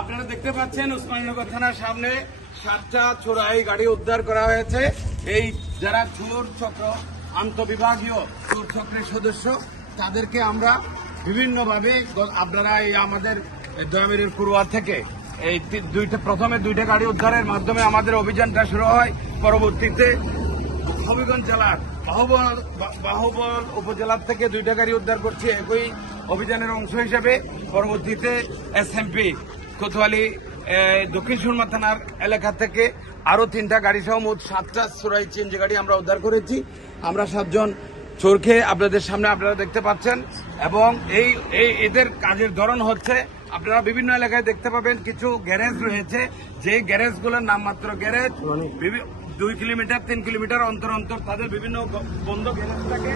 আপনারা দেখতে পাচ্ছেন উসমানীনগর থানার সামনে 7টা চোরাই গাড়ি উদ্ধার করা হয়েছে। এই যারা চোর চক্র, আন্তঃবিভাগীয় চোর চক্রের সদস্য, তাদেরকে আমরা বিভিন্নভাবে আপনারা এই আমাদের দয়ামিরের পড়ুয়া থেকে এই প্রথমে 2টা গাড়ি উদ্ধারের মাধ্যমে আমাদের অভিযানটা শুরু হয়। পরবর্তীতে হবিগঞ্জ জেলার বাহুবল উপজেলার থেকে 2টা গাড়ি উদ্ধার করছি একই অভিযানের অংশ হিসেবে। পরবর্তীতে এসএমপি কোতোয়ালি দক্ষিণ সুরমা থানার এলাকা থেকে আরো 3টা গাড়ি সহ মোট 7টা চোরাই চিনজি গাড়ি আমরা উদ্ধার করেছি। আমরা 7 জন চোরকে আপনাদের সামনে আপনারা দেখতে পাচ্ছেন এবং এদের কাজের ধরন হচ্ছে আপনারা বিভিন্ন এলাকায় দেখতে পাবেন কিছু গ্যারেজ রয়েছে, যে গ্যারেজগুলোর নামমাত্র গ্যারেজ 2 কিলোমিটার 3 কিলোমিটার অন্তর অন্তর তাদের বিভিন্ন বন্ধ গ্যারেজ থাকে।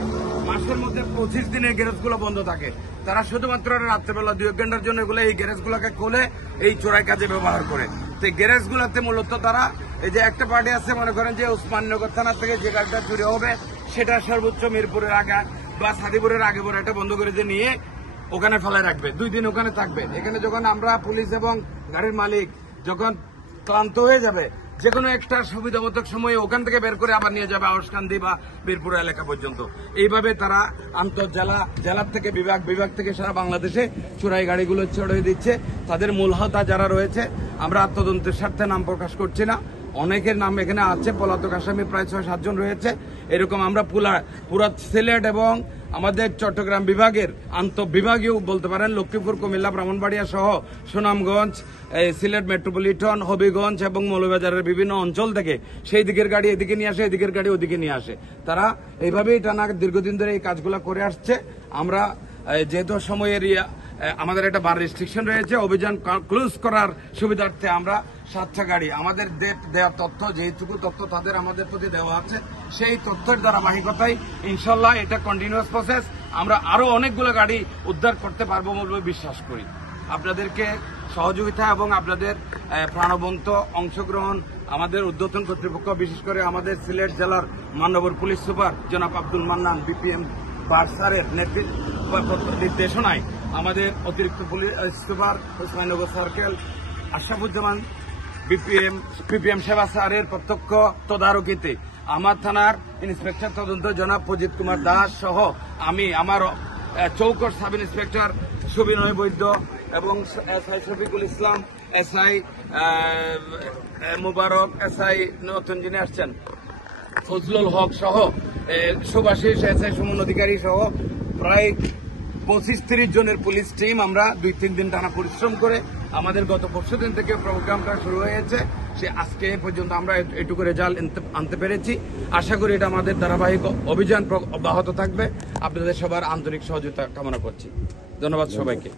মাসের মধ্যে 25 দিনে গ্যারেজগুলো বন্ধ থাকে। তারা শুধুমাত্র রাত্রেবেলা 2-1 ঘন্টার জন্য এগুলো এই গ্যারেজগুলোকে খুলে এই চোরাই কাজে ব্যবহার করে। তো এই গ্যারেজগুলোতে মূলত তারা এই যে একটা পার্টি আছে, মনে করেন যে উসমানীনগর থানা থেকে যে গাড়িটা চুরি হবে সেটা সর্বোচ্চ মিরপুরের আগে বা সাদিপুরের আগে পরে একটা বন্ধ করে দিয়ে নিয়ে ওখানে ফেলায় রাখবে, 2 দিন ওখানে থাকবে। এখানে যখন আমরা পুলিশ এবং গাড়ির মালিক যখন ক্লান্ত হয়ে যাবে, যে কোনো একটা সুবিধাবোধক সময়ে ওখান থেকে বের করে আবার নিয়ে যাবে আউসকান্দি বা বীরপুর এলাকা পর্যন্ত। এইভাবে তারা জেলার থেকে বিভাগ থেকে সারা বাংলাদেশে চোরাই গাড়িগুলো ছড়িয়ে দিচ্ছে। তাদের মূল হোতা যারা রয়েছে আমরা তদন্তের স্বার্থে নাম প্রকাশ করছি না, অনেকের নাম এখানে আছে, পলাতক আসামি প্রায় 6-7 জন রয়েছে। এরকম আমরা পুরা সিলেট এবং আমাদের চট্টগ্রাম বিভাগের আন্তঃবিভাগীয় বলতে পারেন লক্ষ্মীপুর, কুমিল্লা, ব্রাহ্মণবাড়িয়া সহ সুনামগঞ্জ, সিলেট মেট্রোপলিটন, হবিগঞ্জ এবং মৌলভীবাজারের বিভিন্ন অঞ্চল থেকে সেই দিকের গাড়ি এদিকে নিয়ে আসে, এদিকের গাড়ি ওদিকে নিয়ে আসে। তারা এইভাবেই টানা দীর্ঘদিন ধরে এই কাজগুলো করে আসছে। আমরা যেহেতু সময়ের আমাদের একটা বার রেস্ট্রিকশন রয়েছে, অভিযান ক্লোজ করার সুবিধার্থে আমরা 7টা গাড়ি আমাদের দেওয়া তথ্য, যেটুকু তথ্য তাদের আমাদের প্রতি দেওয়া আছে, সেই তথ্যের ধারাবাহিকতায় ইনশাল্লাহ এটা কন্টিনিউয়াস প্রসেস। আমরা আরো অনেকগুলো গাড়ি উদ্ধার করতে পারবো বলে বিশ্বাস করি। আপনাদেরকে সহযোগিতা এবং আপনাদের প্রাণবন্ত অংশগ্রহণ আমাদের ঊর্ধ্বতন কর্তৃপক্ষ, বিশেষ করে আমাদের সিলেট জেলার মানবর পুলিশ সুপার জনাব আব্দুল মান্নান বিপিএম বার্সারের নির্দেশনায় আমাদের অতিরিক্ত police super Osmaninagar circle Ashrafuzzaman PPM সেবা স্যারের প্রত্যক্ষ তদারকিতে আমার থানার ইন্সপেক্টর তদন্ত জনাব প্রজিত কুমার দাস সহ আমি, আমার চৌকর সাব ইন্সপেক্টর সুবিনয় বৈদ্য এবং এসআই শফিকুল ইসলাম, এসআই মুবারক, এসআই নতুন যিনি আসছেন ফজলুল হক সহ সুভাষিস, এসআই সুমন অধিকারী সহ প্রায় 25-30 জনের পুলিশ টিম আমরা 2-3 দিন টানা পরিশ্রম করে আমাদের গত পরশুদিন থেকে প্রোগ্রামটা শুরু হয়েছে, সে আজকে পর্যন্ত আমরা এটুকু রেজাল্ট আনতে পেরেছি। আশা করি এটা আমাদের ধারাবাহিক অভিযান অব্যাহত থাকবে। আপনাদের সবার আন্তরিক সহযোগিতা কামনা করছি। ধন্যবাদ সবাইকে।